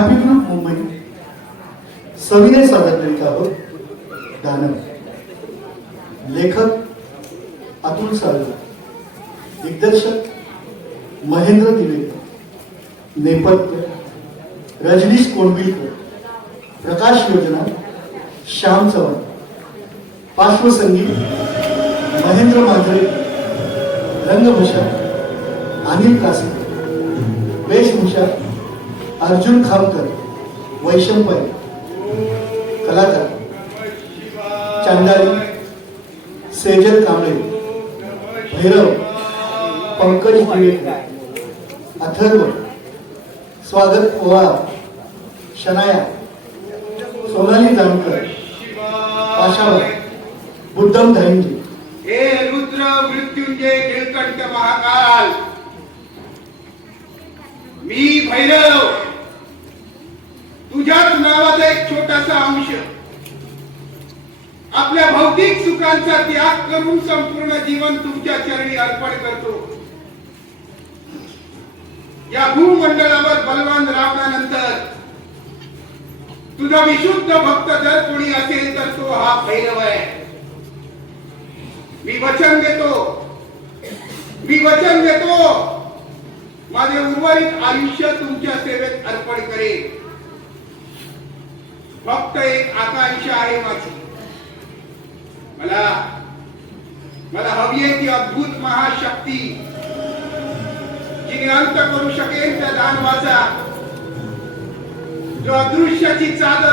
Happy group Mumbai सविनय सादर आहोत दानव। लेखक अतुल साळवे। दिग्दर्शक महेंद्र दिवेकर। नेपथ्य रजनीश कोंडविलकर। प्रकाश योजना श्याम चव्हाण। पार्श्वसंगीत महेंद्र मांजरे रंगभूषा अनिल कासे वेशभूषा अर्जुन खामकर वैशंपय कलाकार चांदारी सेजल कांबळे भैरव पंकज दिवेकर अथर्व स्वागत पोवाळ शनाया सोनाली जानकर आशावर बुद्धम धनजी हे रुद्र मृत्युंजय निळकंठ महाकाल. मी भैरव नावाचा अंश. आपल्या भौतिक सुखांचा त्याग करून संपूर्ण जीवन तुमच्या चरणी अर्पण करतो. या भूमंडळावर बलवान रावणानंतर तुझा विशुद्ध भक्त जर कोणी असेल तर तो हा भैरव आहे. मी वचन देतो. मी वचन देतो. माझे उर्वरित आयुष्य तुमच्या सेवेत अर्पण करेल. फक्त एक आकांक्षा आहे माझी. मला मला हवी आहे ती अद्भुत महाशक्ती. जी अंत करू शकेल त्या दानवाचा. जो अदृश्याची चादर